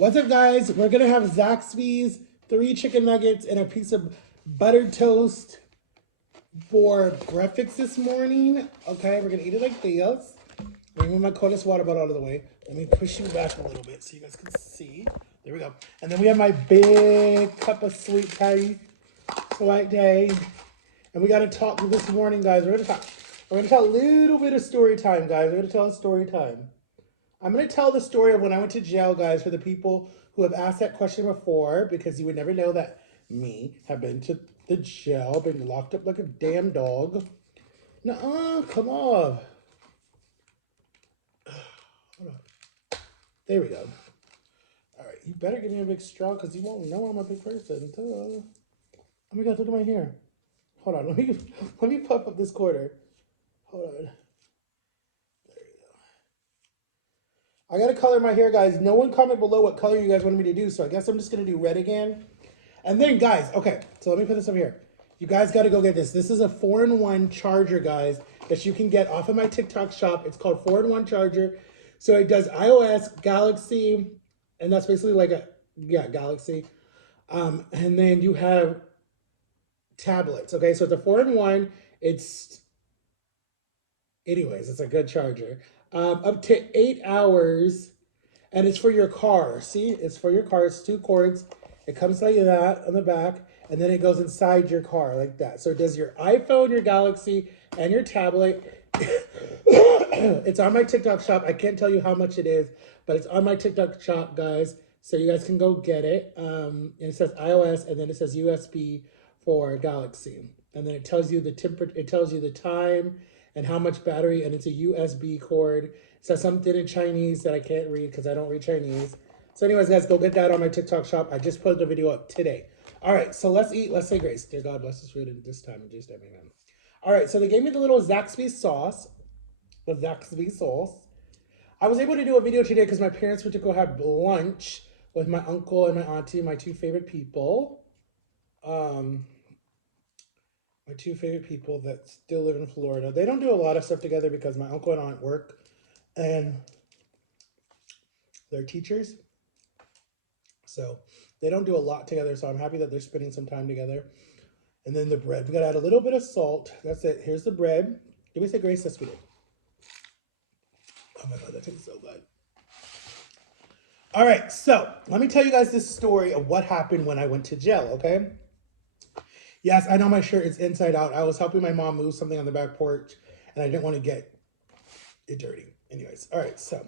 What's up, guys? We're gonna have Zaxby's 3 chicken nuggets and a piece of buttered toast for breakfast this morning. Okay, we're gonna eat it like this. Bring my coldest water bottle out of the way. Let me push you back a little bit so you guys can see. There we go. And then we have my big cup of sweet tea, white day. And we gotta talk this morning, guys. We're gonna talk. We're gonna tell a little bit of story time, guys. We're gonna tell a story time. I'm going to tell the story of when I went to jail, guys, for the people who have asked that question before, because you would never know that me have been to the jail, been locked up like a damn dog. Nuh-uh, come on. Hold on. There we go. All right, you better give me a big straw because you won't know I'm a big person. Duh. Oh my God, look at my hair. Hold on, let me puff up this quarter. Hold on. I gotta color my hair, guys. No one comment below what color you guys want me to do, so I guess I'm just gonna do red again. And then, guys, okay, so let me put this over here. You guys gotta go get this. This is a 4-in-1 charger, guys, that you can get off of my TikTok shop. It's called 4-in-1 charger. So it does iOS, Galaxy, and that's basically like Galaxy. And then you have tablets, okay? So it's a 4-in-1. It's a good charger. Up to 8 hours, and it's for your car. See, it's for your car. It's 2 cords. It comes like that on the back, and then it goes inside your car like that. So it does your iPhone, your Galaxy, and your tablet. It's on my TikTok shop. I can't tell you how much it is, but it's on my TikTok shop, guys. So you guys can go get it. And it says iOS, and then it says USB for Galaxy, and then it tells you the temperature. It tells you the time and how much battery, and it's a USB cord. It says something in Chinese that I can't read because I don't read Chinese. So anyways, guys, go get that on my TikTok shop. I just put the video up today. All right, so let's eat. Let's say grace. Dear God, bless this food in this time. In Jesus' name, amen. All right, so they gave me the little Zaxby's sauce. The Zaxby sauce. I was able to do a video today because my parents went to go have lunch with my uncle and my auntie, my two favorite people. My two favorite people that still live in Florida. They don't do a lot of stuff together because my uncle and aunt work and they're teachers. So they don't do a lot together. So I'm happy that they're spending some time together. And then the bread. We got to add a little bit of salt. That's it. Here's the bread. Give me say grace. That's what it. Oh my God, that tastes so good. All right, so let me tell you guys this story of what happened when I went to jail, okay? Yes, I know my shirt is inside out. I was helping my mom move something on the back porch, and I didn't want to get it dirty. Anyways, all right, so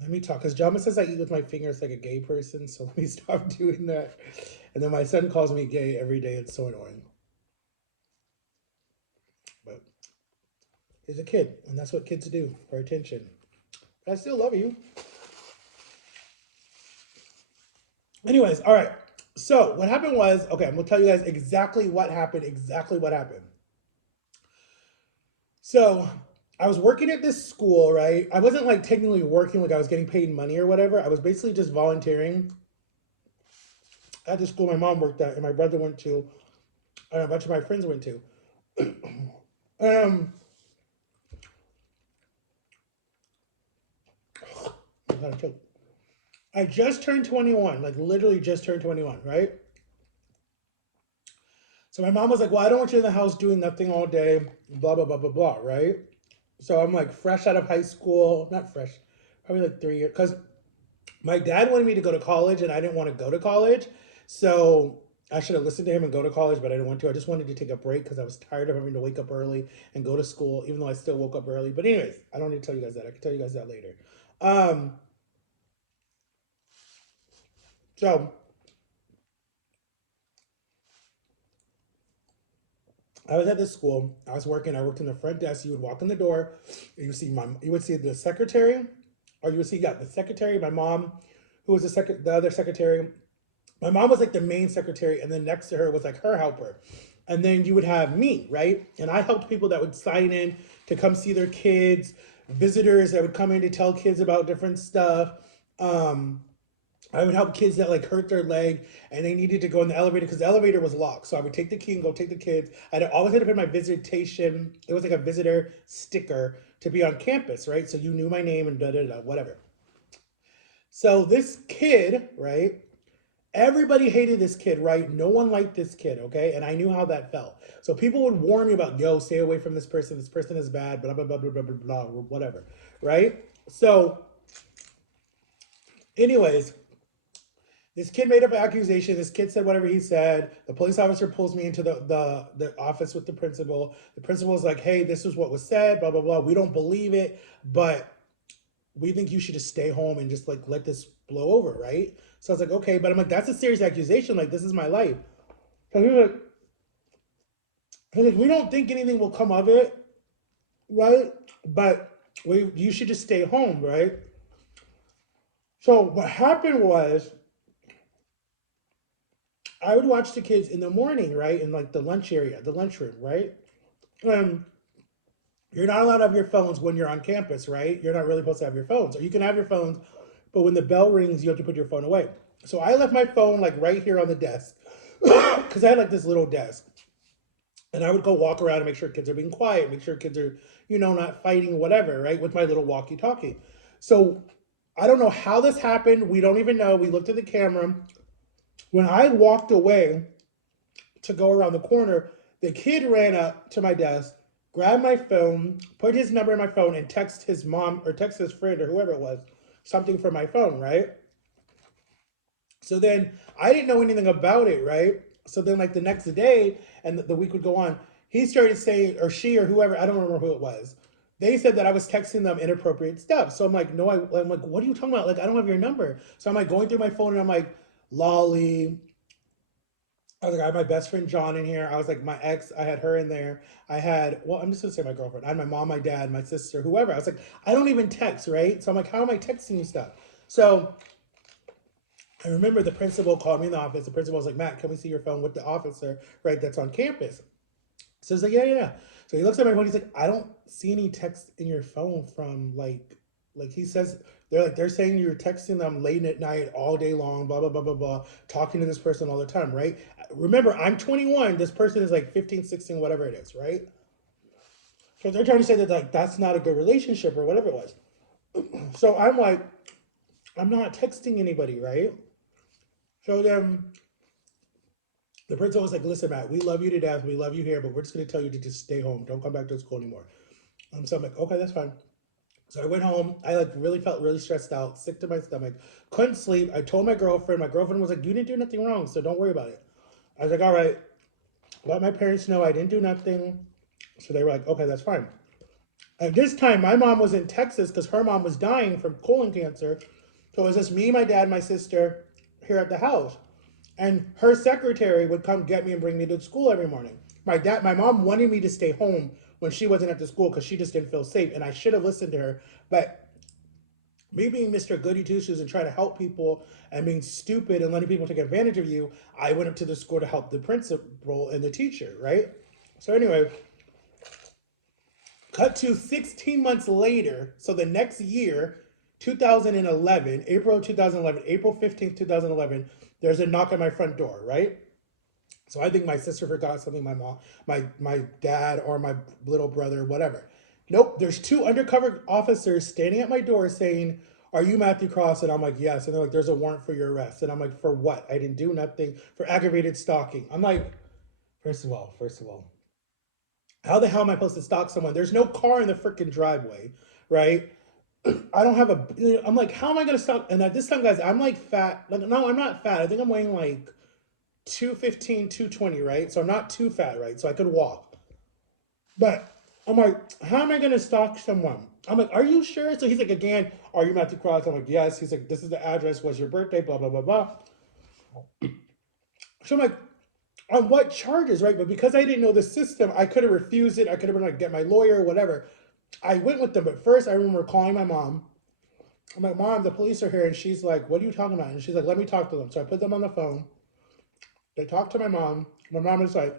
let me talk. Because Jama says I eat with my fingers like a gay person, so let me stop doing that. And then my son calls me gay every day. It's so annoying. But he's a kid, and that's what kids do for attention. But I still love you. Anyways, all right. So what happened was, okay, I'm gonna tell you guys exactly what happened. So I was working at this school, right? I wasn't like technically working, like I was getting paid money or whatever. I was basically just volunteering at the school my mom worked at and my brother went to, and a bunch of my friends went to. um, I gotta choke. I just turned 21, like literally just turned 21, right? So my mom was like, well, I don't want you in the house doing nothing all day, blah, blah, blah, blah, blah, right? So I'm like fresh out of high school, not fresh, probably like 3 years, because my dad wanted me to go to college and I didn't want to go to college. So I should have listened to him and go to college, but I didn't want to. I just wanted to take a break because I was tired of having to wake up early and go to school, even though I still woke up early. But anyways, I don't need to tell you guys that. I can tell you guys that later. Um, so I was at this school. I was working. I worked in the front desk. You would walk in the door. You would see the secretary, or you would see the secretary. My mom, who was the other secretary. My mom was like the main secretary, and then next to her was like her helper. And then you would have me, right? And I helped people that would sign in to come see their kids, visitors that would come in to tell kids about different stuff. Um, I would help kids that like hurt their leg and they needed to go in the elevator because the elevator was locked. So I would take the key and go take the kids. I always had to put my visitation. It was like a visitor sticker to be on campus, right? So you knew my name and da da da whatever. So this kid, right? Everybody hated this kid, right? No one liked this kid, okay? And I knew how that felt. So people would warn me about, yo, stay away from this person. This person is bad, blah, blah, blah, blah, blah, blah, blah, whatever, right? So, anyways, this kid made up an accusation. This kid said whatever he said. The police officer pulls me into the office with the principal. The principal is like, hey, this is what was said, blah, blah, blah. We don't believe it, but we think you should just stay home and just like let this blow over, right? So I was like, okay, but I'm like, that's a serious accusation. Like, this is my life. So he was like, we don't think anything will come of it, right? But you should just stay home, right? So what happened was I would watch the kids in the morning, right? In like the lunch area, the lunchroom, right? And you're not allowed to have your phones when you're on campus, right? You're not really supposed to have your phones. Or you can have your phones, but when the bell rings, you have to put your phone away. So I left my phone like right here on the desk because I had like this little desk. And I would go walk around and make sure kids are being quiet, make sure kids are, not fighting, whatever, right? With my little walkie talkie. So I don't know how this happened. We don't even know. We looked at the camera. When I walked away to go around the corner, the kid ran up to my desk, grabbed my phone, put his number in my phone, and text his mom or text his friend or whoever it was something from my phone, right? So then I didn't know anything about it, right? So then, like the next day, and the week would go on, he started saying, or she or whoever, I don't remember who it was. They said that I was texting them inappropriate stuff. So I'm like, no, I'm like, what are you talking about? Like, I don't have your number. So I'm like going through my phone and I'm like, Lolly. I was like, I had my best friend John in here. I was like, my ex, I had her in there. I had, well, I'm just gonna say my girlfriend. I had my mom, my dad, my sister, whoever. I was like, I don't even text, right? So I'm like, how am I texting you stuff? So I remember the principal called me in the office. The principal was like, Matt, can we see your phone with the officer, right, that's on campus? So he's like, yeah, yeah, yeah. So he looks at my phone. He's like, I don't see any text in your phone from like he says, they're saying you're texting them late at night, all day long, blah, blah, blah, blah, blah, talking to this person all the time, right? Remember, I'm 21. This person is like 15, 16, whatever it is, right? So they're trying to say that like that's not a good relationship or whatever it was. So I'm like, I'm not texting anybody, right? So then the principal was like, listen, Matt, we love you to death. We love you here, but we're just going to tell you to just stay home. Don't come back to school anymore. So I'm like, okay, that's fine. So I went home. I like really felt really stressed out, sick to my stomach, couldn't sleep. I told my girlfriend. My girlfriend was like, you didn't do nothing wrong, so don't worry about it. I was like, all right. Let my parents know I didn't do nothing. So they were like, okay, that's fine. At this time, my mom was in Texas because her mom was dying from colon cancer. So it was just me, my dad, my sister here at the house. And her secretary would come get me and bring me to school every morning. My mom wanted me to stay home when she wasn't at the school because she just didn't feel safe. And I should have listened to her. But me being Mr. Goody Two Shoes and trying to help people and being stupid and letting people take advantage of you, I went up to the school to help the principal and the teacher, right? So anyway, cut to 16 months later. So the next year, 2011, April 2011, April 15th, 2011, there's a knock on my front door, right? So I think my sister forgot something, my mom, my dad, or my little brother, whatever. Nope, there's two undercover officers standing at my door saying, are you Matthew Cross? And I'm like, yes. And they're like, there's a warrant for your arrest. And I'm like, for what? I didn't do nothing. For aggravated stalking. I'm like, first of all, how the hell am I supposed to stalk someone? There's no car in the freaking driveway, right? I don't have a. I'm like, how am I gonna stalk? And at this time, guys, I'm like fat. Like, no, I'm not fat. I think I'm weighing like 215, 220, right? So I'm not too fat, right? So I could walk. But I'm like, how am I gonna stalk someone? I'm like, are you sure? So he's like, again, are you Matthew Cross? I'm like, yes. He's like, this is the address. What's your birthday? Blah blah blah blah. So I'm like, on what charges, right? But because I didn't know the system, I could have refused it. I could have been like, get my lawyer, whatever. I went with them, but first I remember calling my mom. I'm like, Mom, the police are here, and she's like, what are you talking about? And she's like, let me talk to them. So I put them on the phone. They talked to my mom. My mom was like,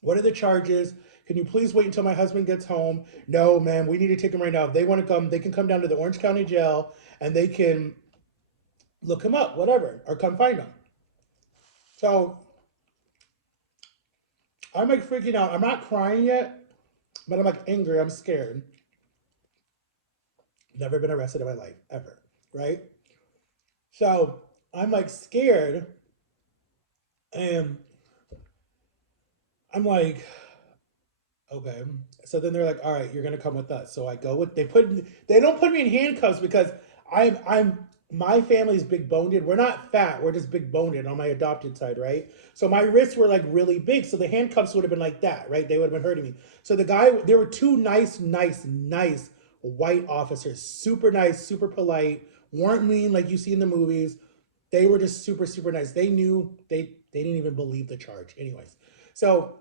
what are the charges? Can you please wait until my husband gets home? No, man, we need to take him right now. If they want to come, they can come down to the Orange County Jail and they can look him up, whatever, or come find him. So I'm like freaking out. I'm not crying yet, but I'm like angry. I'm scared. Never been arrested in my life, ever, right? So I'm like scared, and I'm like, okay. So then they're like, all right, you're gonna come with us. So I go with. They don't put me in handcuffs because I'm my family's big boned. We're not fat. We're just big boned on my adopted side, right? So my wrists were like really big. So the handcuffs would have been like that, right? They would have been hurting me. So the guy, there were two nice white officers, super nice, super polite, weren't mean like you see in the movies. They were just super nice. They knew they didn't even believe the charge, anyways. So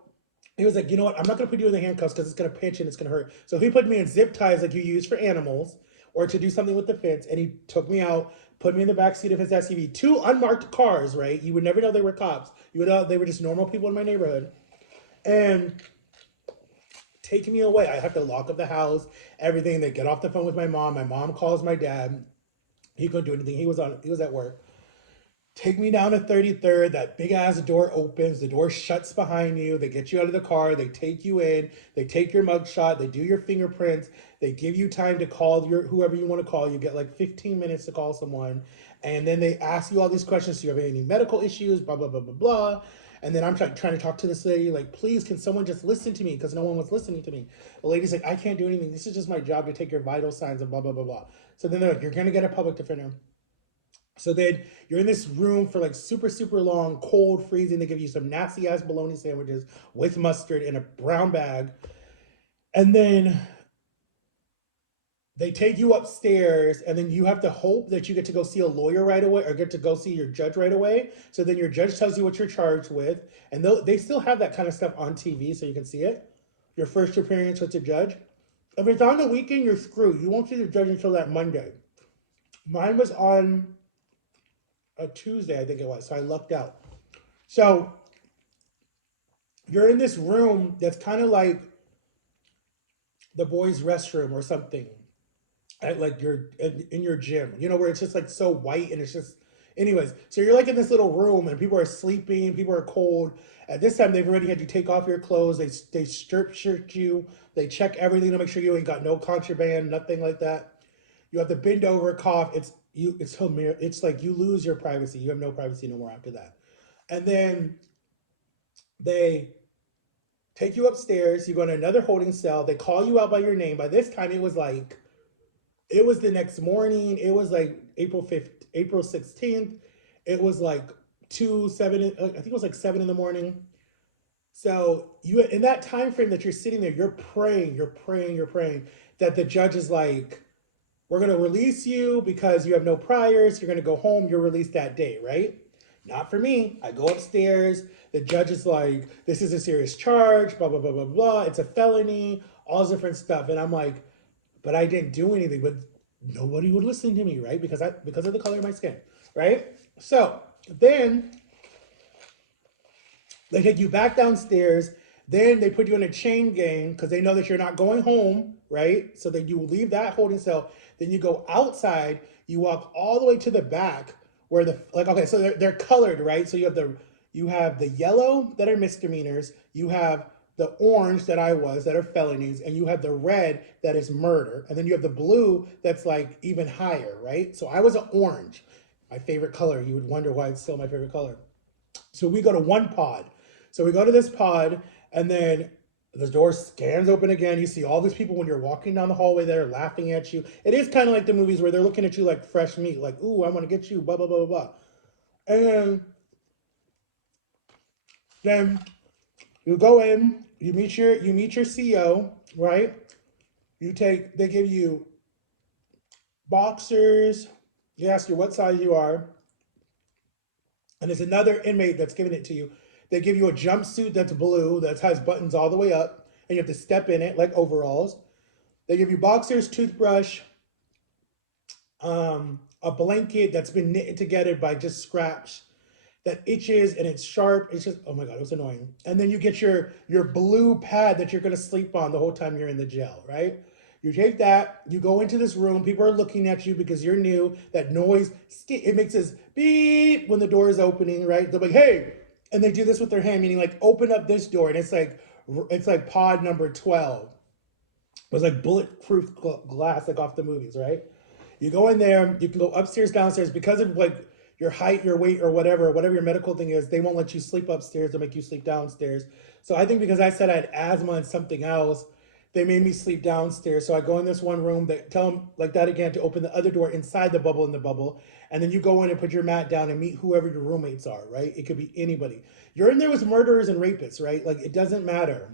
he was like, you know what? I'm not going to put you in the handcuffs because it's going to pinch and it's going to hurt. So he put me in zip ties like you use for animals or to do something with the fence. And he took me out, put me in the back seat of his SUV. Two unmarked cars, right? You would never know they were cops. You would know they were just normal people in my neighborhood. And taking me away. I have to lock up the house, everything. They get off the phone with my mom. My mom calls my dad. He couldn't do anything. He was at work. Take me down to 33rd. That big ass door opens. The door shuts behind you. They get you out of the car. They take you in. They take your mugshot. They do your fingerprints. They give you time to call your whoever you want to call. You get like 15 minutes to call someone. And then they ask you all these questions. Do you have any medical issues? Blah, blah, blah, blah, blah. And then I'm trying to talk to this lady, like, please, can someone just listen to me? Because no one was listening to me. The lady's like, I can't do anything. This is just my job to take your vital signs and blah, blah, blah, blah. So then they're like, you're going to get a public defender. So then you're in this room for like super long, cold, freezing. They give you some nasty ass bologna sandwiches with mustard in a brown bag. And then they take you upstairs, and then you have to hope that you get to go see a lawyer right away or get to go see your judge right away. So then your judge tells you what you're charged with. And they still have that kind of stuff on TV so you can see it. Your first appearance with the judge. If it's on the weekend, you're screwed. You won't see the judge until that Monday. Mine was on a Tuesday, I think it was. So I lucked out. So you're in this room that's kind of like the boys' restroom or something. At like you're in your gym, you know, where it's just like so white and it's just, anyways. So you're like in this little room and people are sleeping, people are cold. At this time, they've already had you take off your clothes. They strip search you. They check everything to make sure you ain't got no contraband, nothing like that. You have to bend over, cough. It's you. It's so it's like you lose your privacy. You have no privacy no more after that. And then they take you upstairs. You go in another holding cell. They call you out by your name. By this time, it was the next morning. It was like April 16th. It was like 7, I think it was like 7 in the morning. So you in that time frame that you're sitting there, you're praying that the judge is like, we're gonna release you because you have no priors. You're gonna go home. You're released that day, right? Not for me. I go upstairs. The judge is like, this is a serious charge, blah, blah, blah, blah, blah. It's a felony, all this different stuff. And I'm like, but I didn't do anything. But nobody would listen to me, right? Because of the color of my skin, right? So then they take you back downstairs. Then they put you in a chain gang because they know that you're not going home, right? So that you leave that holding cell. Then you go outside. You walk all the way to the back where okay, so they're colored, right? So you have the yellow that are misdemeanors. You have the orange that I was that are felonies, and you have the red that is murder, and then you have the blue that's like even higher, right? So I was an orange, my favorite color. You would wonder why it's still my favorite color. So we go to one pod. So we go to this pod, and then the door scans open again. You see all these people when you're walking down the hallway that are laughing at you. It is kind of like the movies where they're looking at you like fresh meat, like, ooh, I want to get you, blah, blah, blah, blah. And then you go in, you meet your CO, right? They give you boxers, they ask you what size you are, and there's another inmate that's giving it to you. They give you a jumpsuit that's blue that has buttons all the way up, and you have to step in it like overalls. They give you boxers, toothbrush, a blanket that's been knitted together by just scraps that itches and it's sharp. It's just, oh my God, it was annoying. And then you get your blue pad that you're gonna sleep on the whole time you're in the jail, right? You take that, you go into this room, people are looking at you because you're new. That noise, it makes this beep when the door is opening, right? They're like, hey, and they do this with their hand, meaning like open up this door, and it's like pod number 12. It was like bulletproof glass, like off the movies, right? You go in there, you can go upstairs, downstairs because of like your height, your weight, or whatever your medical thing is. They won't let you sleep upstairs. They'll make you sleep downstairs. So I think because I said I had asthma and something else, they made me sleep downstairs. So I go in this one room. They tell them like that again to open the other door inside the bubble in the bubble, and then you go in and put your mat down and meet whoever your roommates are. Right? It could be anybody. You're in there with murderers and rapists. Right? Like it doesn't matter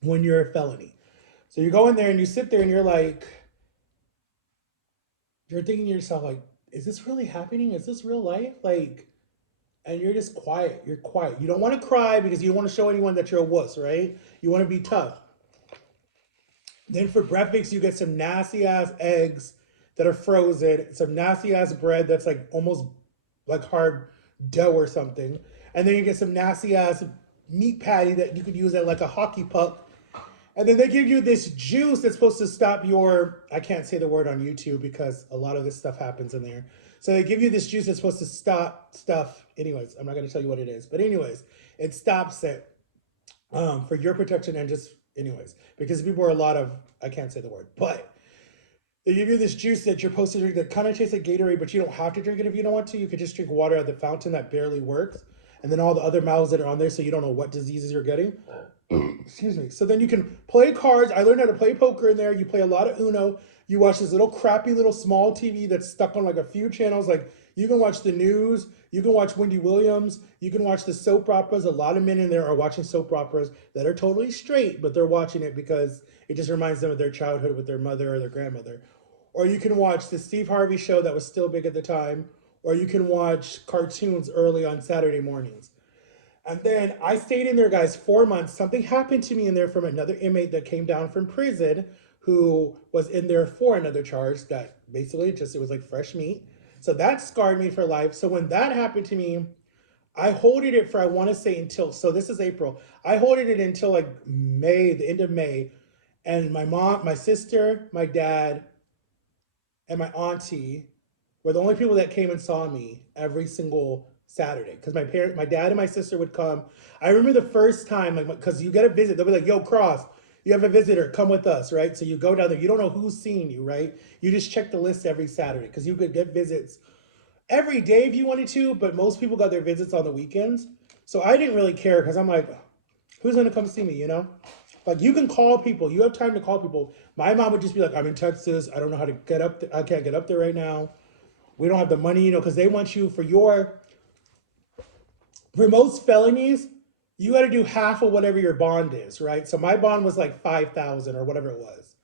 when you're a felony. So you go in there and you sit there and you're like, you're thinking to yourself like, is this really happening? Is this real life? Like, and you're just quiet. You're quiet. You don't want to cry because you don't want to show anyone that you're a wuss, right? You want to be tough. Then for breakfast, you get some nasty ass eggs that are frozen, some nasty ass bread that's like almost like hard dough or something. And then you get some nasty ass meat patty that you could use at like a hockey puck. And then they give you this juice that's supposed to stop your, I can't say the word on YouTube because a lot of this stuff happens in there. So they give you this juice that's supposed to stop stuff. Anyways, I'm not going to tell you what it is. But anyways, it stops it for your protection and just, anyways, because people are a lot of, I can't say the word, but they give you this juice that you're supposed to drink that kind of tastes like Gatorade, but you don't have to drink it if you don't want to. You could just drink water at the fountain that barely works. And then all the other mouths that are on there so you don't know what diseases you're getting. Excuse me. So then you can play cards. I learned how to play poker in there. You play a lot of Uno. You watch this little crappy little small TV that's stuck on like a few channels. Like you can watch the news. You can watch Wendy Williams. You can watch the soap operas. A lot of men in there are watching soap operas that are totally straight, but they're watching it because it just reminds them of their childhood with their mother or their grandmother. Or you can watch the Steve Harvey show that was still big at the time. Or you can watch cartoons early on Saturday mornings. And then I stayed in there, guys, 4 months. Something happened to me in there from another inmate that came down from prison who was in there for another charge that basically just, it was like fresh meat. So that scarred me for life. So when that happened to me, I holded it for, I want to say until, so this is April. I holded it until like May, the end of May. And my mom, my sister, my dad, and my auntie were the only people that came and saw me every single Saturday. Because my dad and my sister would come. I remember the first time, like, because you get a visit, they'll be like, "Yo, Cross, you have a visitor, come with us," right? So you go down there. You don't know who's seeing you, right? You just check the list every Saturday because you could get visits every day if you wanted to, but most people got their visits on the weekends. So I didn't really care because I'm like, who's gonna come see me, you know? Like you can call people. You have time to call people. My mom would just be like, "I'm in Texas. I don't know how to get up there. I can't get up there right now. We don't have the money, you know, because they want you for most felonies, you got to do half of whatever your bond is, right? So my bond was like 5,000 or whatever it was.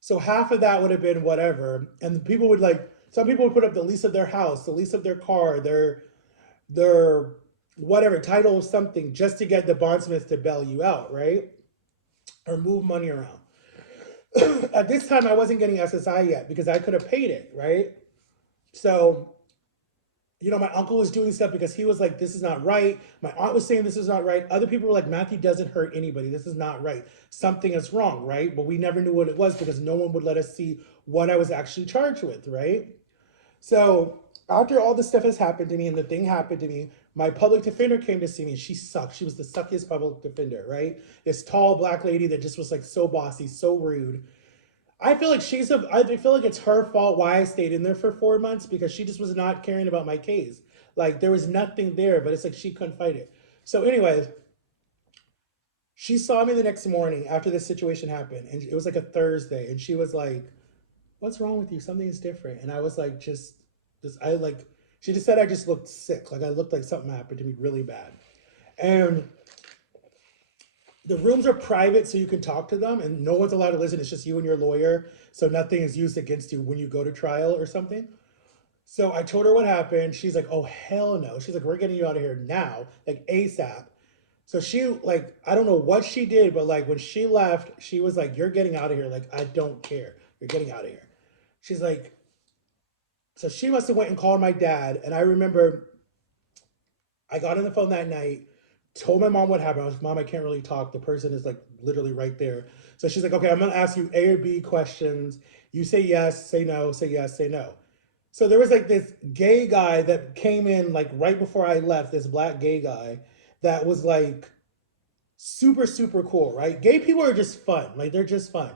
So half of that would have been whatever, and the people would like some people would put up the lease of their house, the lease of their car, their whatever title of something just to get the bondsmith to bail you out, right? Or move money around. At this time, I wasn't getting SSI yet because I could have paid it, right? So my uncle was doing stuff because he was like, this is not right. My aunt was saying this is not right. Other people were like, Matthew doesn't hurt anybody. This is not right. Something is wrong, right? But we never knew what it was because no one would let us see what I was actually charged with, right? So after all this stuff has happened to me and the thing happened to me, my public defender came to see me. She sucked. She was the suckiest public defender, right? This tall black lady that just was like so bossy, so rude. I feel like I feel like it's her fault why I stayed in there for 4 months because she just was not caring about my case. Like there was nothing there, but it's like she couldn't fight it. So, anyways, she saw me the next morning after this situation happened, and it was like a Thursday, and she was like, "What's wrong with you? Something is different." And I was like, I like, she just said I just looked sick, like I looked like something happened to me really bad, and the rooms are private so you can talk to them and no one's allowed to listen. It's just you and your lawyer. So nothing is used against you when you go to trial or something. So I told her what happened. She's like, "Oh, hell no." She's like, "We're getting you out of here now, like ASAP." So she, like, I don't know what she did, but like when she left, she was like, "You're getting out of here. Like, I don't care. You're getting out of here." She's like, so she must have went and called my dad. And I remember I got on the phone that night, told my mom what happened. I was like, "Mom, I can't really talk. The person is like literally right there." So she's like, "Okay, I'm gonna ask you A or B questions. You say yes, say no, say yes, say no." So there was like this gay guy that came in like right before I left, this black gay guy that was like super, super cool, right? Gay people are just fun. Like they're just fun.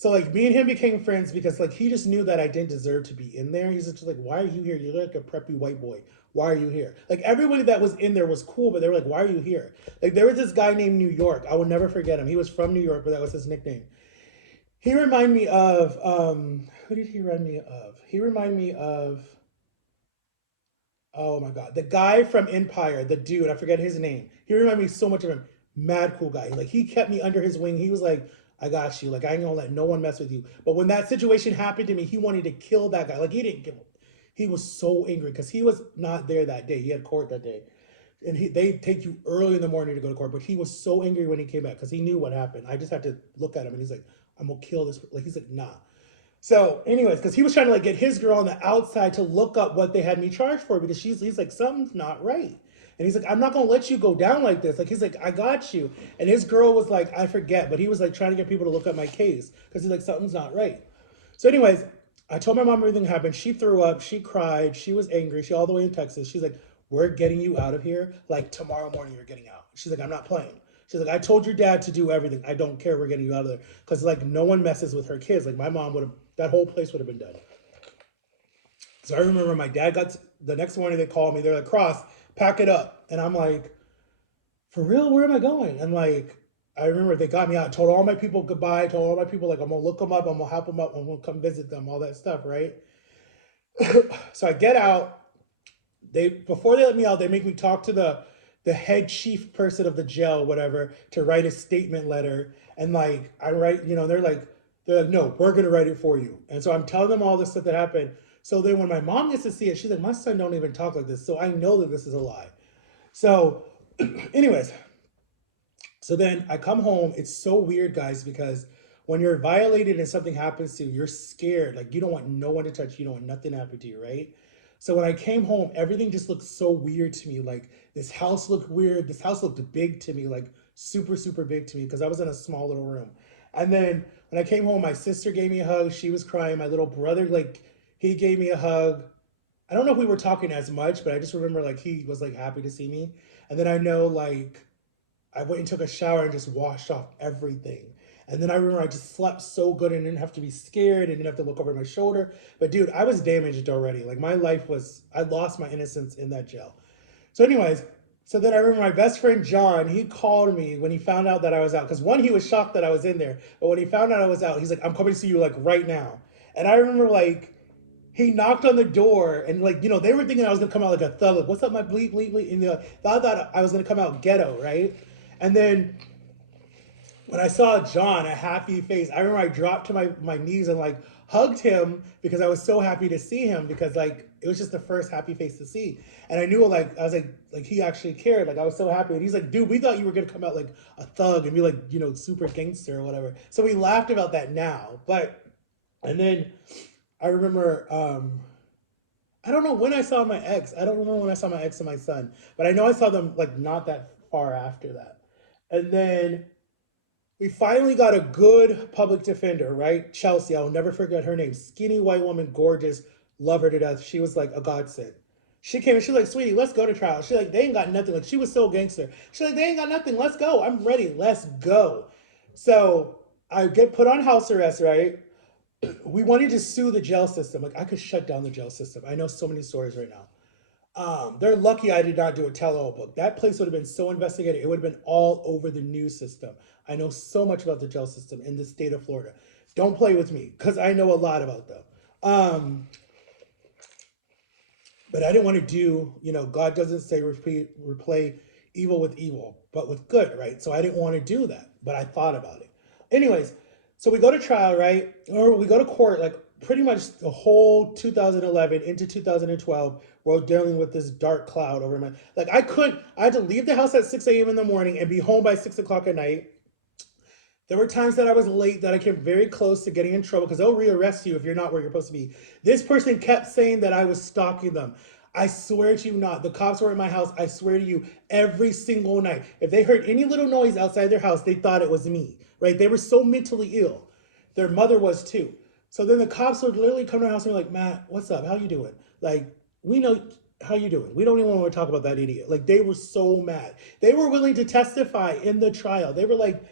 So like me and him became friends because like he just knew that I didn't deserve to be in there. He's just like, why are you here? You're like a preppy white boy. Why are you here? Like everybody that was in there was cool, but they were like, why are you here? Like there was this guy named New York. I will never forget him. He was from New York, but that was his nickname. He reminded me of who did he remind me of? He reminded me of, oh my god, the guy from Empire, the dude, I forget his name. He reminded me so much of him. Mad cool guy. Like he kept me under his wing. He was like, I got you. Like I ain't gonna let no one mess with you. But when that situation happened to me, he wanted to kill that guy. Like he didn't give him. He was so angry because he was not there that day. He had court that day. And they take you early in the morning to go to court. But he was so angry when he came back because he knew what happened. I just had to look at him and he's like, I'm gonna kill this. Like he's like, nah. So, anyways, because he was trying to like get his girl on the outside to look up what they had me charged for because he's like, something's not right. And he's like, I'm not gonna let you go down like this. Like he's like, I got you. And his girl was like, I forget, but he was like trying to get people to look up my case because he's like, something's not right. So, anyways, I told my mom everything happened. She threw up, she cried, she was angry. She all the way in Texas. She's like, we're getting you out of here. Like tomorrow morning, you're getting out. She's like, I'm not playing. She's like, I told your dad to do everything. I don't care. We're getting you out of there because like no one messes with her kids. Like my mom would have, that whole place would have been done. So I remember my dad got the next morning. They called me. They're like, Cross, pack it up. And I'm like, for real? Where am I going? And like, I remember they got me out. Told all my people goodbye. Told all my people like I'm gonna look them up. I'm gonna help them up. I'm gonna come visit them. All that stuff, right? So I get out. They before they let me out, they make me talk to the head chief person of the jail, whatever, to write a statement letter. And like I write, they're like, no, we're gonna write it for you. And so I'm telling them all this stuff that happened. So then when my mom gets to see it, she's like, my son don't even talk like this. So I know that this is a lie. So, anyways, so then I come home. It's so weird, guys, because when you're violated and something happens to you, you're scared. Like you don't want no one to touch you. You don't want nothing to happen to you, right? So when I came home, everything just looked so weird to me. Like this house looked weird. This house looked big to me, like super, super big to me because I was in a small little room. And then when I came home, my sister gave me a hug. She was crying. My little brother, like, he gave me a hug. I don't know if we were talking as much, but I just remember like he was like happy to see me. And then I know like I went and took a shower and just washed off everything. And then I remember I just slept so good and didn't have to be scared and didn't have to look over my shoulder. But dude, I was damaged already. Like my life was, I lost my innocence in that jail. So, anyways, so then I remember my best friend John, he called me when he found out that I was out. Because one, he was shocked that I was in there. But when he found out I was out, he's like, I'm coming to see you like right now. And I remember like, he knocked on the door and like, they were thinking I was gonna come out like a thug, like, what's up, my bleep, bleep, bleep? And I thought I was gonna come out ghetto, right? And then when I saw John, a happy face, I remember I dropped to my knees and like hugged him because I was so happy to see him because like it was just the first happy face to see. And I knew like I was like he actually cared. Like I was so happy. And he's like, dude, we thought you were gonna come out like a thug and be like, super gangster or whatever. So we laughed about that now. But and then I remember I don't know when I saw my ex. I don't remember when I saw my ex and my son, but I know I saw them like not that far after that. And then we finally got a good public defender, right? Chelsea, I'll never forget her name. Skinny white woman, gorgeous, love her to death. She was like a godsend. She came and she's like, sweetie, let's go to trial. She's like, they ain't got nothing. Like she was so gangster. She's like, they ain't got nothing. Let's go. I'm ready. Let's go. So I get put on house arrest, right? We wanted to sue the jail system. Like I could shut down the jail system. I know so many stories right now. They're lucky I did not do a tell-all book. That place would have been so investigated. It would have been all over the news system. I know so much about the jail system in the state of Florida. Don't play with me because I know a lot about them. Um, but I didn't want to do, God doesn't say replay evil with evil, but with good, right? So I didn't want to do that, but I thought about it. Anyways, so we go to trial, right? Or we go to court, like pretty much the whole 2011 into 2012, we're dealing with this dark cloud over my, like I had to leave the house at 6 a.m. in the morning and be home by 6 o'clock at night. There were times that I was late that I came very close to getting in trouble because they'll rearrest you if you're not where you're supposed to be. This person kept saying that I was stalking them. I swear to you not. The cops were at my house. I swear to you, every single night. If they heard any little noise outside their house, they thought it was me, right? They were so mentally ill. Their mother was too. So then the cops would literally come to our house and be like, Matt, what's up? How you doing? Like, we know how you doing. We don't even want to talk about that idiot. Like, they were so mad. They were willing to testify in the trial. They were like,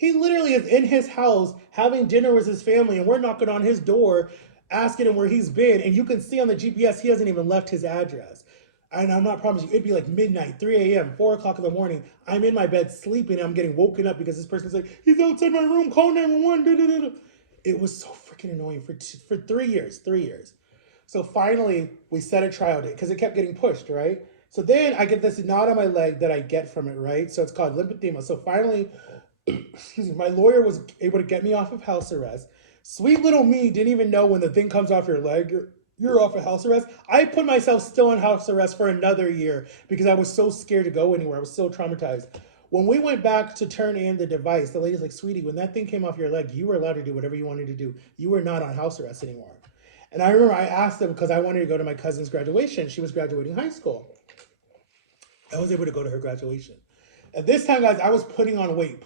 He literally is in his house having dinner with his family, and we're knocking on his door, asking him where he's been. And you can see on the GPS he hasn't even left his address. And I'm not promising you, it'd be like midnight, 3 a.m., 4 o'clock in the morning. I'm in my bed sleeping, and I'm getting woken up because this person's like, he's outside my room, call 911. It was so freaking annoying for 3 years. 3 years. So finally, we set a trial date because it kept getting pushed, right? So then I get this knot on my leg that I get from it, right? So it's called lymphedema. So finally, excuse me, my lawyer was able to get me off of house arrest. Sweet little me didn't even know when the thing comes off your leg, you're off of house arrest. I put myself still in house arrest for another year because I was so scared to go anywhere. I was so traumatized. When we went back to turn in the device, the lady's like, sweetie, when that thing came off your leg, you were allowed to do whatever you wanted to do. You were not on house arrest anymore. And I remember I asked them because I wanted to go to my cousin's graduation. She was graduating high school. I was able to go to her graduation. At this time, guys, I was putting on weight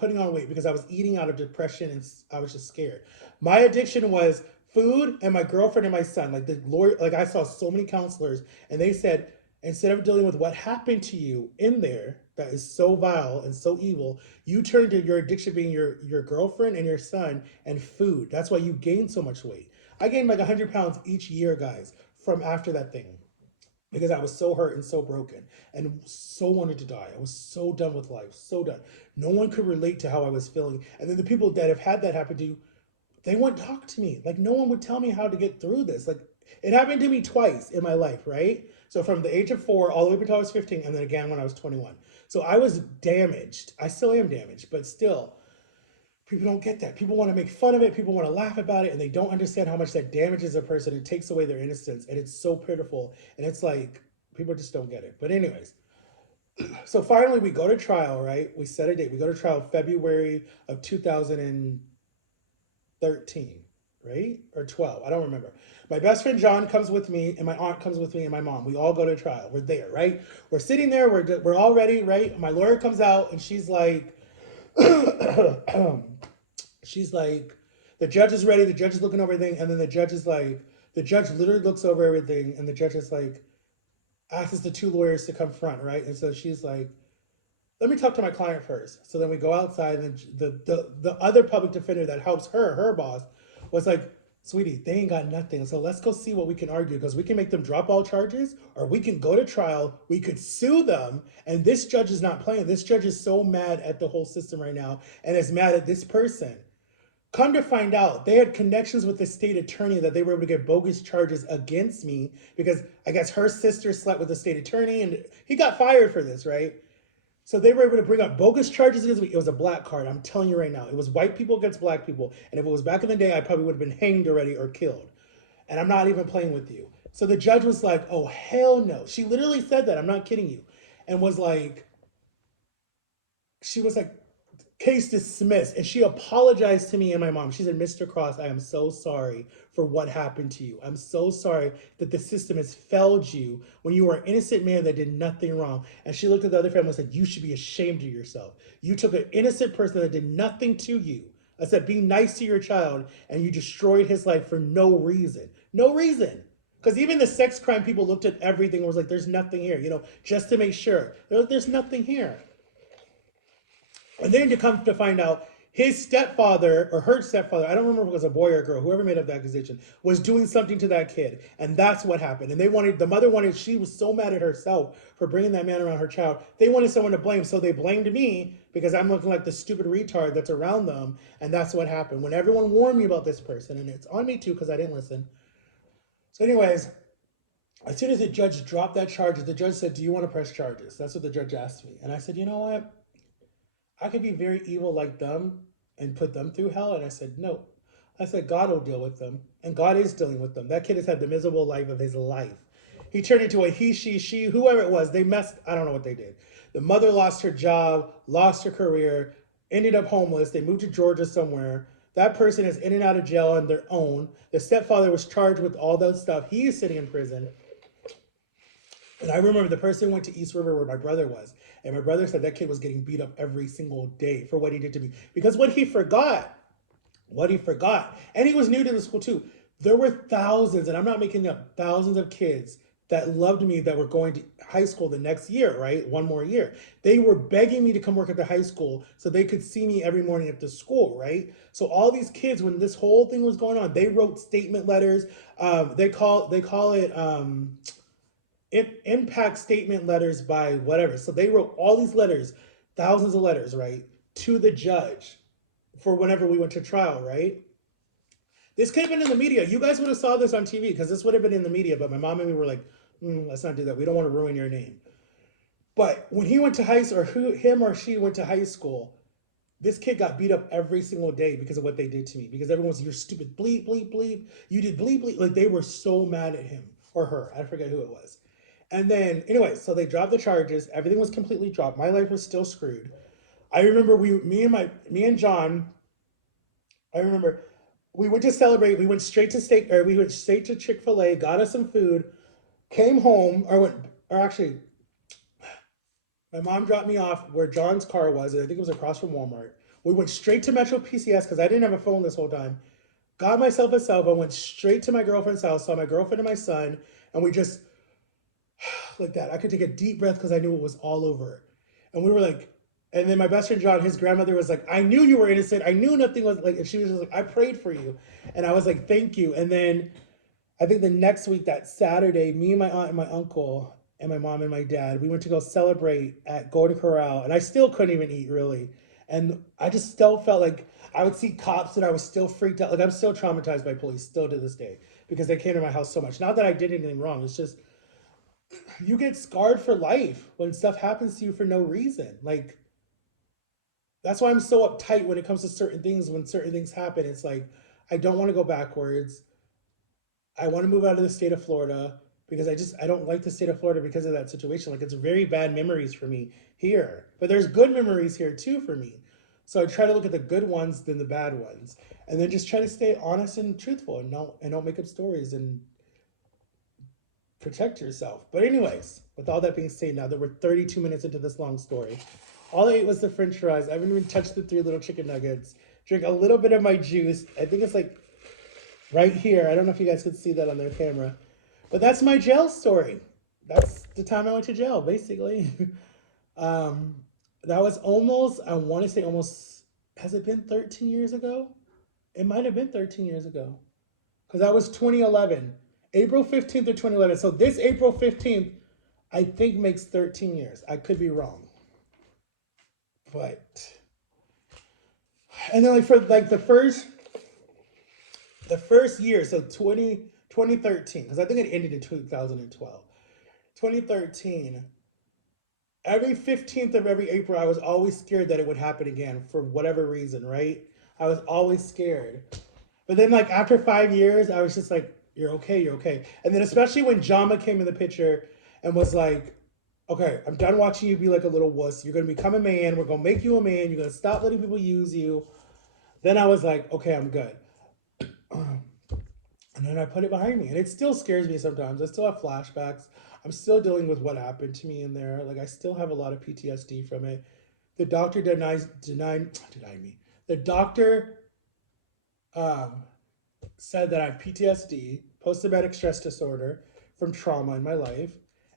because I was eating out of depression and I was just scared. My addiction was food and my girlfriend and my son. Like the lawyer, like I saw so many counselors and they said, instead of dealing with what happened to you in there that is so vile and so evil, you turned to your addiction being your girlfriend and your son and food. That's why you gained so much weight. I gained like 100 pounds each year, guys, from after that thing because I was so hurt and so broken and so wanted to die. I was so done with life, so done. No one could relate to how I was feeling. And then the people that have had that happen to, they wouldn't talk to me. Like no one would tell me how to get through this. Like it happened to me twice in my life, right? So from the age of 4 all the way up until I was 15, and then again when I was 21. So I was damaged. I still am damaged, but still, people don't get that. People want to make fun of it. People want to laugh about it, and they don't understand how much that damages a person. It takes away their innocence, and it's so pitiful. And it's like people just don't get it. But anyways, so finally we go to trial, right? We set a date. We go to trial February of 2013, right? Or 12. I don't remember. My best friend John comes with me, and my aunt comes with me, and my mom. We all go to trial. We're there, right? We're sitting there. We're all ready, right? My lawyer comes out, and she's like, she's like, the judge is ready. The judge is looking over everything, and then the judge is like, the judge literally looks over everything, and the judge is like, asks the two lawyers to come front, right? And so she's like, let me talk to my client first. So then we go outside, and the other public defender that helps her boss, was like, sweetie, they ain't got nothing. So let's go see what we can argue because we can make them drop all charges or we can go to trial. We could sue them. And this judge is not playing. This judge is so mad at the whole system right now and is mad at this person. Come to find out, they had connections with the state attorney that they were able to get bogus charges against me because I guess her sister slept with the state attorney and he got fired for this, right? So they were able to bring up bogus charges against me. It was a black card. I'm telling you right now. It was white people against black people. And if it was back in the day, I probably would have been hanged already or killed. And I'm not even playing with you. So the judge was like, oh, hell no. She literally said that. I'm not kidding you. And was like, she was like, case dismissed. And she apologized to me and my mom. She said, Mr. Cross, I am so sorry for what happened to you. I'm so sorry that the system has failed you when you were an innocent man that did nothing wrong. And she looked at the other family and said, you should be ashamed of yourself. You took an innocent person that did nothing to you. I said, be nice to your child, and you destroyed his life for no reason. No reason. Because even the sex crime people looked at everything and was like, there's nothing here, just to make sure. There's nothing here. And then to come to find out, his stepfather or her stepfather, I don't remember if it was a boy or a girl, whoever made up that accusation, was doing something to that kid. And that's what happened. And the mother wanted, she was so mad at herself for bringing that man around her child. They wanted someone to blame. So they blamed me because I'm looking like the stupid retard that's around them. And that's what happened. When everyone warned me about this person, and it's on me too because I didn't listen. So anyways, as soon as the judge dropped that charge, the judge said, do you want to press charges? That's what the judge asked me. And I said, you know what? I could be very evil like them and put them through hell. And I said, no. I said, God will deal with them. And God is dealing with them. That kid has had the miserable life of his life. He turned into a he, she, whoever it was. They messed, I don't know what they did. The mother lost her job, lost her career, ended up homeless. They moved to Georgia somewhere. That person is in and out of jail on their own. The stepfather was charged with all that stuff. He is sitting in prison. And I remember the person went to East River where my brother was. And my brother said that kid was getting beat up every single day for what he did to me. Because what he forgot, and he was new to the school too, there were thousands, and I'm not making up, thousands of kids that loved me that were going to high school the next year, right? One more year. They were begging me to come work at the high school so they could see me every morning at the school, right? So all these kids, when this whole thing was going on, they wrote statement letters. They call it impact statement letters by whatever. So they wrote all these letters, thousands of letters, right, to the judge for whenever we went to trial, right? This could have been in the media. You guys would have saw this on TV because this would have been in the media. But my mom and me were like, let's not do that. We don't want to ruin your name. But when he went to high school, or him or she went to high school, this kid got beat up every single day because of what they did to me. Because everyone was, you're stupid, bleep, bleep, bleep. You did bleep, bleep. Like they were so mad at him or her. I forget who it was. And then, anyway, so they dropped the charges. Everything was completely dropped. My life was still screwed. I remember me and John. I remember we went to celebrate. We went straight to we went straight to Chick-fil-A, got us some food, came home, or actually, my mom dropped me off where John's car was, and I think it was across from Walmart. We went straight to Metro PCS because I didn't have a phone this whole time. Got myself a cell phone, went straight to my girlfriend's house, saw my girlfriend and my son, and we just, like that. I could take a deep breath because I knew it was all over. And we were like, and then my best friend John, his grandmother was like, I knew you were innocent. I knew nothing was like, and she was just like, I prayed for you. And I was like, thank you. And then I think the next week, that Saturday, me and my aunt and my uncle and my mom and my dad, we went to go celebrate at Golden Corral. And I still couldn't even eat really. And I just still felt like I would see cops and I was still freaked out. Like I'm still traumatized by police still to this day because they came to my house so much. Not that I did anything wrong. It's just you get scarred for life when stuff happens to you for no reason. Like that's why I'm so uptight when it comes to certain things. When certain things happen, it's like I don't want to go backwards. I want to move out of the state of Florida because I don't like the state of Florida because of that situation. Like it's very bad memories for me here, but there's good memories here too for me. So I try to look at the good ones than the bad ones, and then just try to stay honest and truthful, and don't make up stories and protect yourself. But anyways, with all that being said, now that we're 32 minutes into this long story, all I ate was the French fries. I haven't even touched the 3 little chicken nuggets. Drink a little bit of my juice. I think it's like right here. I don't know if you guys could see that on their camera. But that's my jail story. That's the time I went to jail, basically. um, that was almost, I want to say almost, has it been 13 years ago? It might have been 13 years ago. Because that was 2011. April 15th of 2011. So this April 15th, I think makes 13 years. I could be wrong. But, and then like for like the first year, so 2013, because I think it ended in 2012. 2013, every 15th of every April, I was always scared that it would happen again for whatever reason, right? I was always scared. But then, like, after 5 years, I was just like, you're okay, you're okay. And then, especially when Jama came in the picture and was like, okay, I'm done watching you be like a little wuss. You're going to become a man. We're going to make you a man. You're going to stop letting people use you. Then I was like, okay, I'm good. And then I put it behind me. And it still scares me sometimes. I still have flashbacks. I'm still dealing with what happened to me in there. Like, I still have a lot of PTSD from it. The doctor denied me. The doctor um, said that I have PTSD, post traumatic stress disorder from trauma in my life.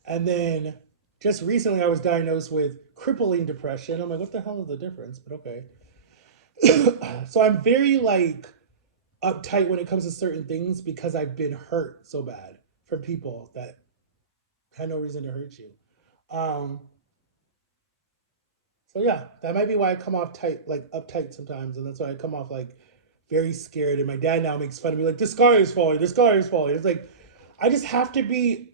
And then just recently I was diagnosed with crippling depression. I'm like, what the hell is the difference? But okay. So I'm very like uptight when it comes to certain things because I've been hurt so bad from people that had no reason to hurt you. Um, so yeah, that might be why I come off tight, like uptight sometimes, and that's why I come off like very scared. And my dad now makes fun of me, like the sky is falling, the sky is falling. It's like I just have to be.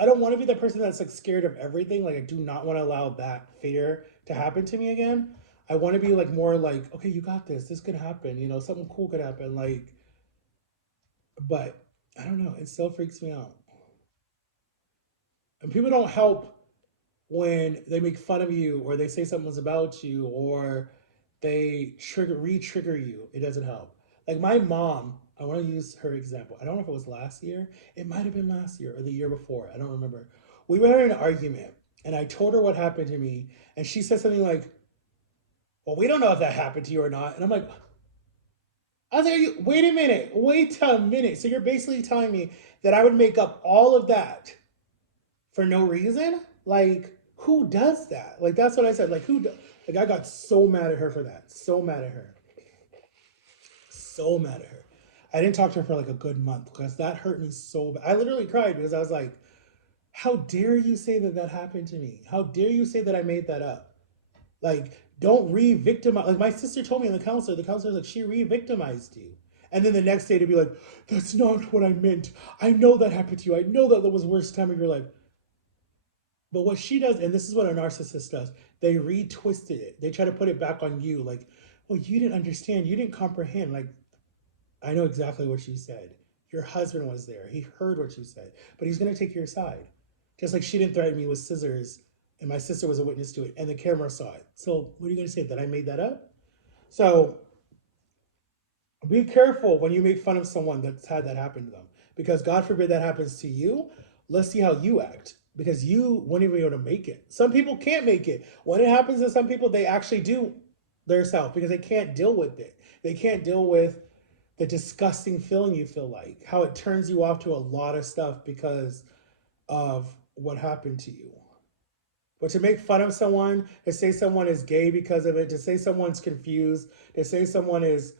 I don't want to be the person that's like scared of everything. Like I do not want to allow that fear to happen to me again. I want to be like more like, okay, you got this. This could happen. You know, something cool could happen. Like, but I don't know. It still freaks me out. And people don't help when they make fun of you or they say something's about you or they re-trigger you. It doesn't help. Like my mom, I want to use her example. I don't know if it was last year. It might have been last year or the year before. I don't remember. We were in an argument and I told her what happened to me and she said something like, well, we don't know if that happened to you or not. And I'm like, I was like, wait a minute, wait a minute. So you're basically telling me that I would make up all of that for no reason? Like, who does that? Like, that's what I said. Like, like, I got so mad at her for that. So mad at her. So mad at her. I didn't talk to her for like a good month because that hurt me so bad. I literally cried because I was like, how dare you say that that happened to me? How dare you say that I made that up? Like, don't re-victimize. Like, my sister told me in the counselor's like, she re-victimized you. And then the next day to be like, that's not what I meant. I know that happened to you. I know that was the worst time of your life. But what she does, and this is what a narcissist does, they retwisted it. They try to put it back on you. Like, well, you didn't understand. You didn't comprehend. Like, I know exactly what she said. Your husband was there. He heard what you said, but he's going to take your side. Just like she didn't threaten me with scissors, and my sister was a witness to it, and the camera saw it. So, what are you going to say? That I made that up? So, be careful when you make fun of someone that's had that happen to them. Because God forbid that happens to you. Let's see how you act. Because you won't even be able to make it. Some people can't make it. When it happens to some people, they actually do their self because they can't deal with it. They can't deal with the disgusting feeling you feel like, how it turns you off to a lot of stuff because of what happened to you. But to make fun of someone, to say someone is gay because of it, to say someone's confused, to say someone is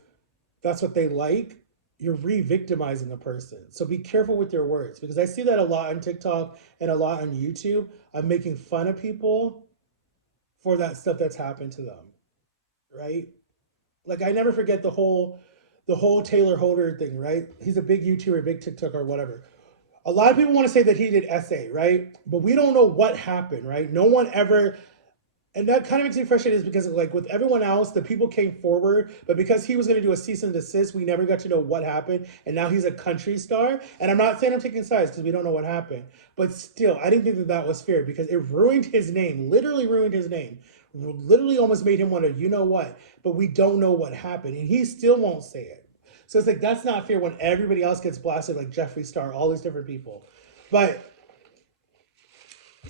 that's what they like, you're re-victimizing a person. So be careful with your words because I see that a lot on TikTok and a lot on YouTube. I'm making fun of people for that stuff that's happened to them, right? Like I never forget the whole Taylor Holder thing, right? He's a big YouTuber, big TikToker, whatever. A lot of people want to say that he did SA, right? But we don't know what happened, right? No one ever, and that kind of makes me frustrated is because like with everyone else, the people came forward, but because he was going to do a cease and desist, we never got to know what happened, and now he's a country star. And I'm not saying I'm taking sides because we don't know what happened, but still, I didn't think that that was fair because it ruined his name, literally ruined his name, literally almost made him wonder, you know what? But we don't know what happened, and he still won't say it. So it's like that's not fair when everybody else gets blasted, like Jeffree Star, all these different people. But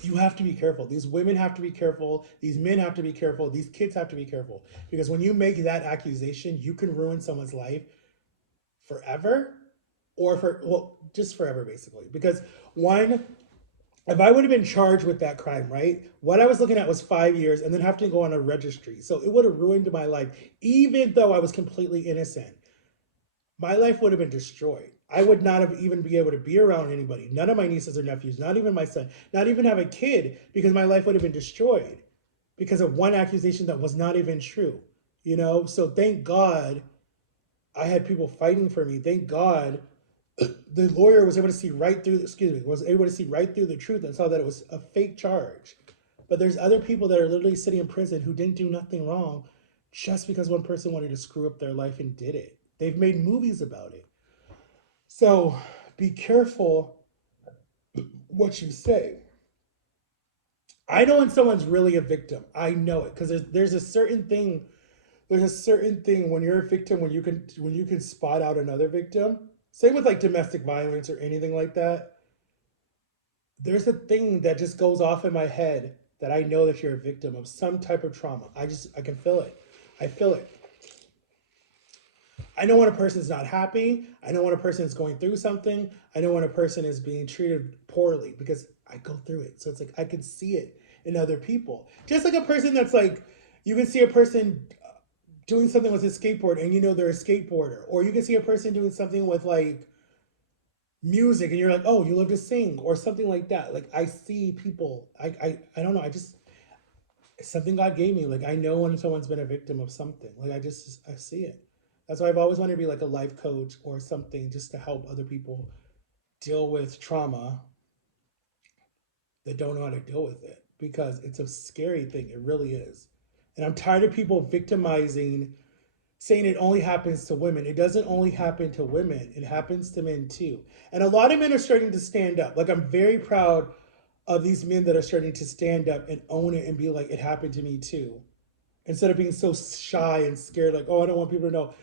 you have to be careful. These women have to be careful. These men have to be careful. These kids have to be careful. Because when you make that accusation, you can ruin someone's life forever or well, just forever, basically. Because one, if I would have been charged with that crime, right? What I was looking at was 5 years and then have to go on a registry. So it would have ruined my life, even though I was completely innocent. My life would have been destroyed. I would not have even be able to be around anybody. None of my nieces or nephews, not even my son, not even have a kid because my life would have been destroyed because of one accusation that was not even true. So thank God I had people fighting for me. Thank God the lawyer was able to see right through, excuse me, was able to see right through the truth and saw that it was a fake charge. But there's other people that are literally sitting in prison who didn't do nothing wrong just because one person wanted to screw up their life and did it. They've made movies about it. So be careful what you say. I know when someone's really a victim. I know it because there's a certain thing. There's a certain thing when you're a victim when you can spot out another victim. Same with like domestic violence or anything like that. There's a thing that just goes off in my head that I know that you're a victim of some type of trauma. I can feel it. I feel it. I know when a person's not happy. I know when a person is going through something. I know when a person is being treated poorly because I go through it. So it's like I can see it in other people. Just like a person that's like, you can see a person doing something with a skateboard and you know they're a skateboarder. Or you can see a person doing something with like music and you're like, oh, you love to sing or something like that. Like I see people. I don't know. It's something God gave me. Like I know when someone's been a victim of something. Like I see it. That's why I've always wanted to be like a life coach or something just to help other people deal with trauma that don't know how to deal with it because it's a scary thing. It really is. And I'm tired of people victimizing, saying it only happens to women. It doesn't only happen to women, it happens to men too. And a lot of men are starting to stand up. Like I'm very proud of these men that are starting to stand up and own it and be like, it happened to me too. Instead of being so shy and scared, like, oh, I don't want people to know.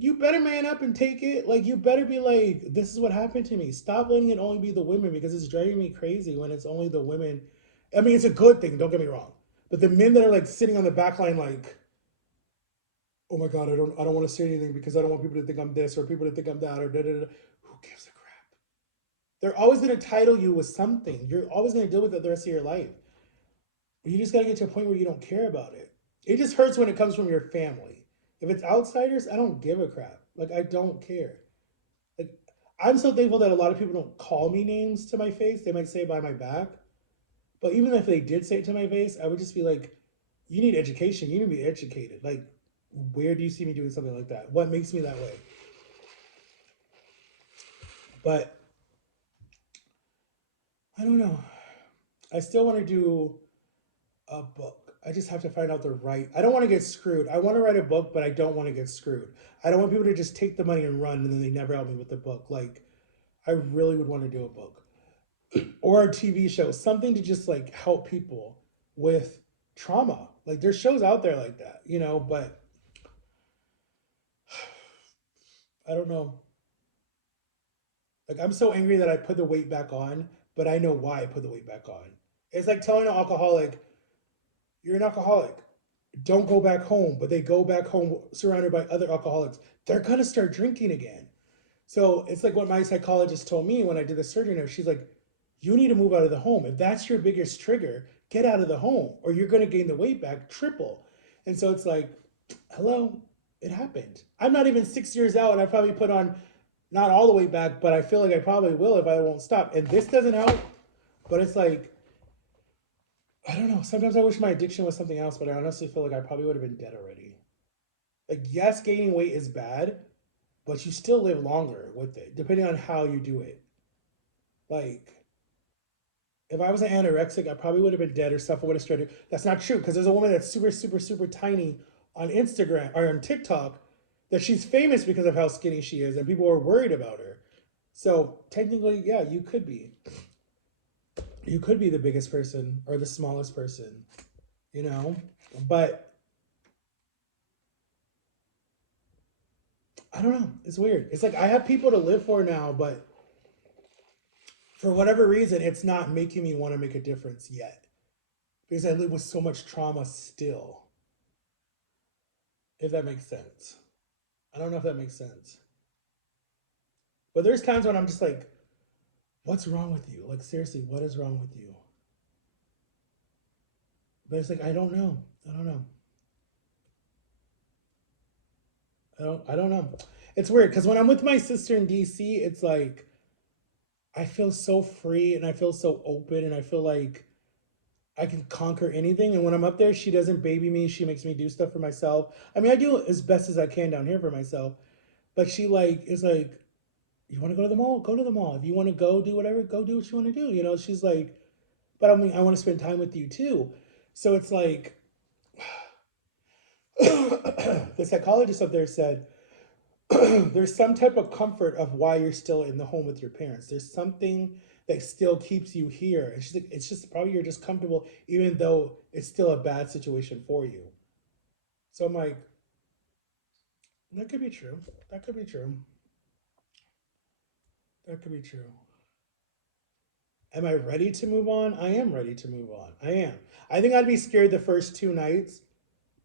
You better man up and take it. Like, you better be like, this is what happened to me. Stop letting it only be the women because it's driving me crazy when it's only the women. I mean, it's a good thing, don't get me wrong. But the men that are like sitting on the back line, like, oh my God, I don't want to say anything because I don't want people to think I'm this or people to think I'm that or da da da. Who gives a crap? They're always going to title you with something. You're always going to deal with it the rest of your life. You just got to get to a point where you don't care about it. It just hurts when it comes from your family. If it's outsiders, I don't give a crap. Like, I don't care. Like, I'm so thankful that a lot of people don't call me names to my face. They might say it by my back. But even if they did say it to my face, I would just be like, you need education. You need to be educated. Like, where do you see me doing something like that? What makes me that way? But I don't know. I still want to do a book. I just have to find out the right. I don't want to get screwed. I want to write a book, but I don't want to get screwed. I don't want people to just take the money and run and then they never help me with the book. Like, I really would want to do a book or a TV show, something to just like help people with trauma. Like, there's shows out there like that, but I don't know. Like, I'm so angry that I put the weight back on, but I know why I put the weight back on. It's like telling an alcoholic, you're an alcoholic. Don't go back home, but they go back home surrounded by other alcoholics. They're gonna start drinking again. So it's like what my psychologist told me when I did the surgery. She's like, you need to move out of the home. If that's your biggest trigger, get out of the home or you're gonna gain the weight back triple. And so it's like, hello, it happened. I'm not even 6 years out and I probably put on not all the way back, but I feel like I probably will if I won't stop. And this doesn't help, but it's like, I don't know. Sometimes I wish my addiction was something else, but I honestly feel like I probably would have been dead already. Like, yes, gaining weight is bad, but you still live longer with it, depending on how you do it. Like, if I was an anorexic, I probably would have been dead or stuff would have started. That's not true because there's a woman that's super, super, super tiny on Instagram or on TikTok that she's famous because of how skinny she is, and people are worried about her. So technically, yeah, you could be. You could be the biggest person or the smallest person, you know? But I don't know. It's weird. It's like I have people to live for now, but for whatever reason, it's not making me want to make a difference yet. Because I live with so much trauma still, if that makes sense. I don't know if that makes sense. But there's times when I'm just like, what's wrong with you? Like, seriously, what is wrong with you? But it's like, I don't know. I don't know. I don't know. It's weird because when I'm with my sister in DC, it's like I feel so free and I feel so open and I feel like I can conquer anything. And when I'm up there, she doesn't baby me. She makes me do stuff for myself. I mean, I do as best as I can down here for myself. But she like is like, you want to go to the mall? Go to the mall. If you want to go do whatever, go do what you want to do. She's like, but I mean, I want to spend time with you too. So it's like the psychologist up there said there's some type of comfort of why you're still in the home with your parents. There's something that still keeps you here. And she's like, it's just probably you're just comfortable, even though it's still a bad situation for you. So I'm like, that could be true. That could be true. That could be true. Am I ready to move on? I am ready to move on. I am. I think I'd be scared the first 2 nights,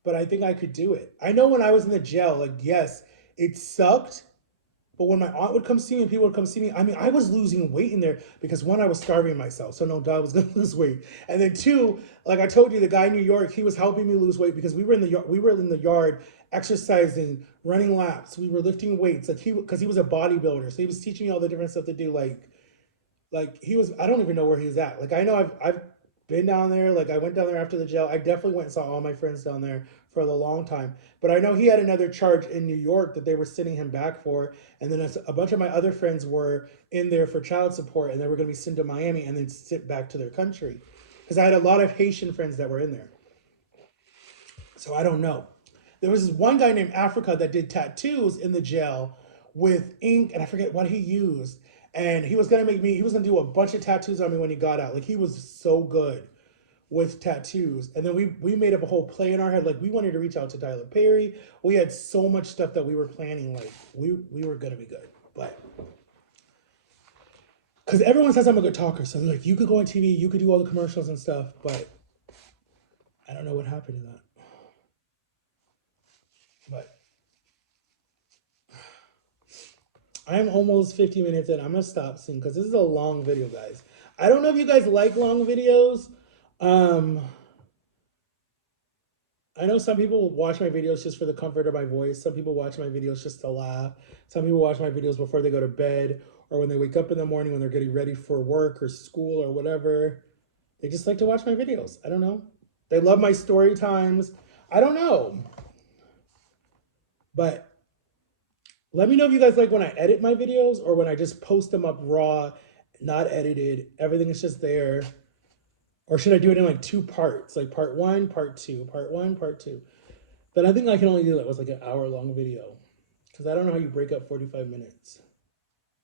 but I think I could do it. I know when I was in the jail, like, yes, it sucked. But when my aunt would come see me and people would come see me, I mean, I was losing weight in there because one, I was starving myself, so no doubt I was gonna lose weight. And then two, like I told you, the guy in New York, he was helping me lose weight because we were in the yard exercising, running laps, we were lifting weights, like because he was a bodybuilder, so he was teaching me all the different stuff to do, like he was. I don't even know where he was at. Like I know I've been down there. Like I went down there after the jail. I definitely went and saw all my friends down there for a long time. But I know he had another charge in New York that they were sending him back for, and then a bunch of my other friends were in there for child support, and they were going to be sent to Miami and then sent back to their country. Because I had a lot of Haitian friends that were in there. So I don't know. There was this one guy named Africa that did tattoos in the jail with ink, and I forget what he used. And he was gonna do a bunch of tattoos on me when he got out. Like he was so good with tattoos. And then we made up a whole play in our head. Like we wanted to reach out to Tyler Perry. We had so much stuff that we were planning. Like we were gonna be good, but because everyone says I'm a good talker, so they're like, you could go on TV, you could do all the commercials and stuff, but I don't know what happened to that. But I'm almost 50 minutes in. I'm gonna stop soon because this is a long video, guys. I don't know if you guys like long videos. Um, I know some people watch my videos just for the comfort of my voice. Some people watch my videos just to laugh. Some people watch my videos before they go to bed or when they wake up in the morning when they're getting ready for work or school or whatever. They just like to watch my videos. I don't know. They love my story times. I don't know. But let me know if you guys like when I edit my videos or when I just post them up raw, not edited. Everything is just there. Or should I do it in like two parts? Like part one, part two, part one, part two. But I think I can only do that with like an hour-long video. Because I don't know how you break up 45 minutes.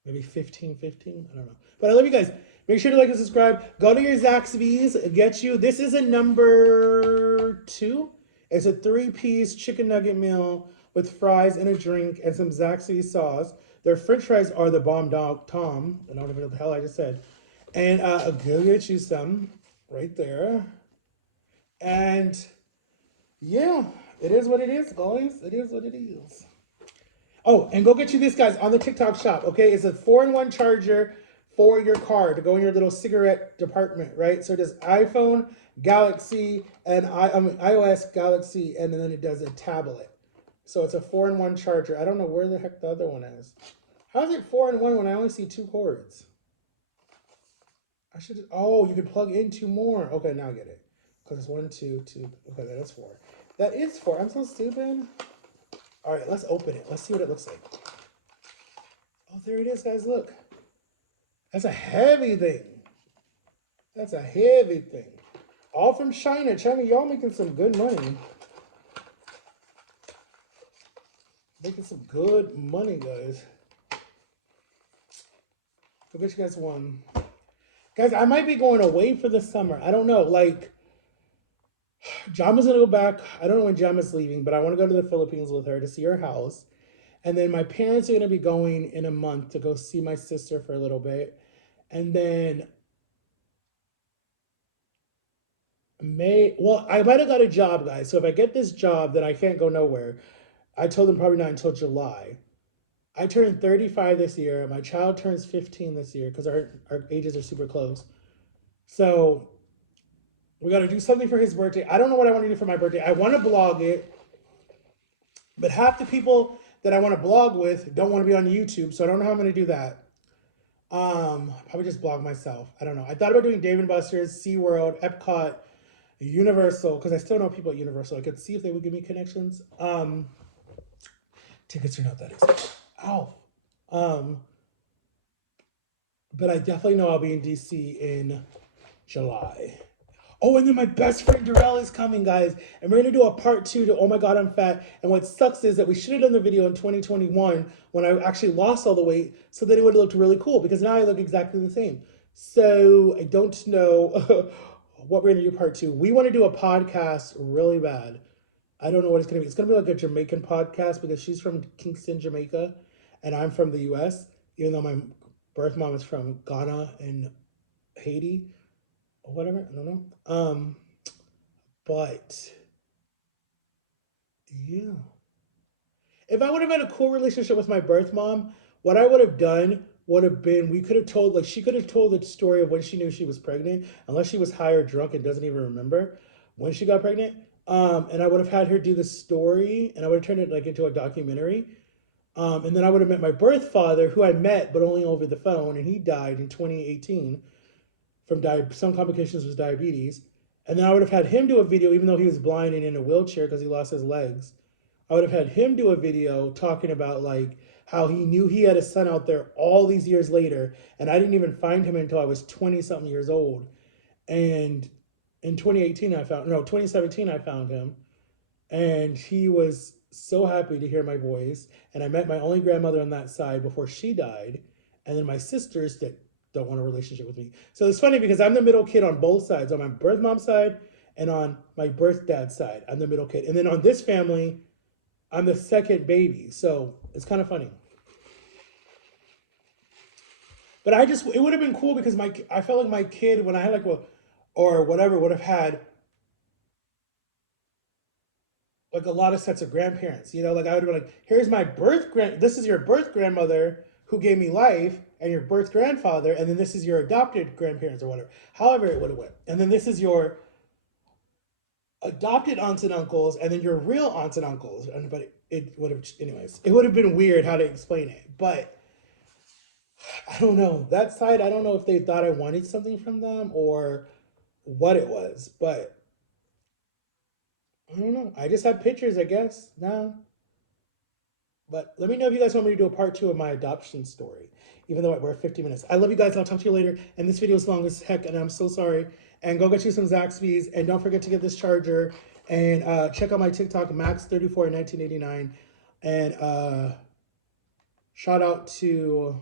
Maybe 15, 15? I don't know. But I love you guys. Make sure to like and subscribe. Go to your Zaxby's. Get you. This is a number 2. It's a 3-piece chicken nugget meal with fries and a drink and some Zaxby's sauce. Their french fries are the bomb dog Tom. I don't even know what the hell I just said. And go get you some right there. And yeah, it is what it is, guys. It is what it is. Oh, and go get you this, guys, on the TikTok shop, okay? It's a 4-in-1 charger for your car to go in your little cigarette department, right? So it does iPhone, Galaxy, and iOS, Galaxy, and then it does a tablet. So it's a 4-in-1 charger. I don't know where the heck the other one is. How is it 4-in-1 when I only see 2 cords? I should, oh, you can plug in 2 more. Okay, now I get it. Because it's 1, 2, 2. Okay, that is 4. That is 4. I'm so stupid. All right, let's open it. Let's see what it looks like. Oh, there it is, guys. Look. That's a heavy thing. That's a heavy thing. All from China. China, y'all making some good money. Making some good money, guys. I'll get you guys one. Guys, I might be going away for the summer. I don't know. Like, Jama's going to go back. I don't know when Jama's leaving, but I want to go to the Philippines with her to see her house. And then my parents are going to be going in a month to go see my sister for a little bit. And then I might have got a job, guys. So if I get this job, then I can't go nowhere. I told them probably not until July. I turned 35 this year. My child turns 15 this year because our ages are super close. So we got to do something for his birthday. I don't know what I want to do for my birthday. I want to blog it, but half the people that I want to blog with don't want to be on YouTube, so I don't know how I'm going to do that. Probably just blog myself. I don't know. I thought about doing Dave & Buster's, SeaWorld, Epcot, Universal, because I still know people at Universal. I could see if they would give me connections. Tickets are not that expensive. Ow. But I definitely know I'll be in DC in July. Oh, and then my best friend Darrell is coming, guys. And we're going to do a part 2 to Oh My God, I'm Fat. And what sucks is that we should have done the video in 2021 when I actually lost all the weight so that it would have looked really cool because now I look exactly the same. So I don't know what we're going to do part 2. We want to do a podcast really bad. I don't know what it's going to be. It's going to be like a Jamaican podcast because she's from Kingston, Jamaica, and I'm from the U.S., even though my birth mom is from Ghana and Haiti or whatever. I don't know. But yeah. If I would have had a cool relationship with my birth mom, what I would have done would have been we could have told, like, she could have told the story of when she knew she was pregnant, unless she was high or drunk and doesn't even remember when she got pregnant. And I would have had her do the story, and I would have turned it like into a documentary. And then I would have met my birth father, who I met but only over the phone, and he died in 2018 from some complications with diabetes. And then I would have had him do a video, even though he was blind and in a wheelchair because he lost his legs. I would have had him do a video talking about like how he knew he had a son out there all these years later, and I didn't even find him until I was 20 something years old. And in 2017 I found him, and he was so happy to hear my voice. And I met my only grandmother on that side before she died, and then my sisters that don't want a relationship with me. So it's funny because I'm the middle kid on both sides, on my birth mom's side and on my birth dad's side. I'm the middle kid, and then on this family, I'm the second baby. So it's kind of funny. But it would have been cool because I felt like my kid, when I had like or whatever, would have had like a lot of sets of grandparents. You know, like I would be like, here's my this is your birth grandmother who gave me life, and your birth grandfather, and then this is your adopted grandparents or whatever. However, it would have went, and then this is your adopted aunts and uncles, and then your real aunts and uncles. And but it would have, anyways. It would have been weird how to explain it, but I don't know that side. I don't know if they thought I wanted something from them or what it was, but I don't know. I just have pictures, I guess. No, but let me know if you guys want me to do a part two of my adoption story, even though we're 50 minutes. I love you guys. I'll talk to you later. And this video is long as heck, and I'm so sorry. And go get you some Zaxby's. And don't forget to get this charger. And check out my TikTok, Max341989. And shout out to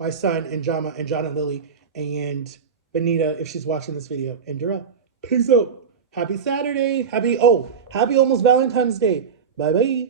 my son and Jama and John and Lily and Benita if she's watching this video. And Dura. Peace out. Happy Saturday. Happy almost Valentine's Day. Bye bye.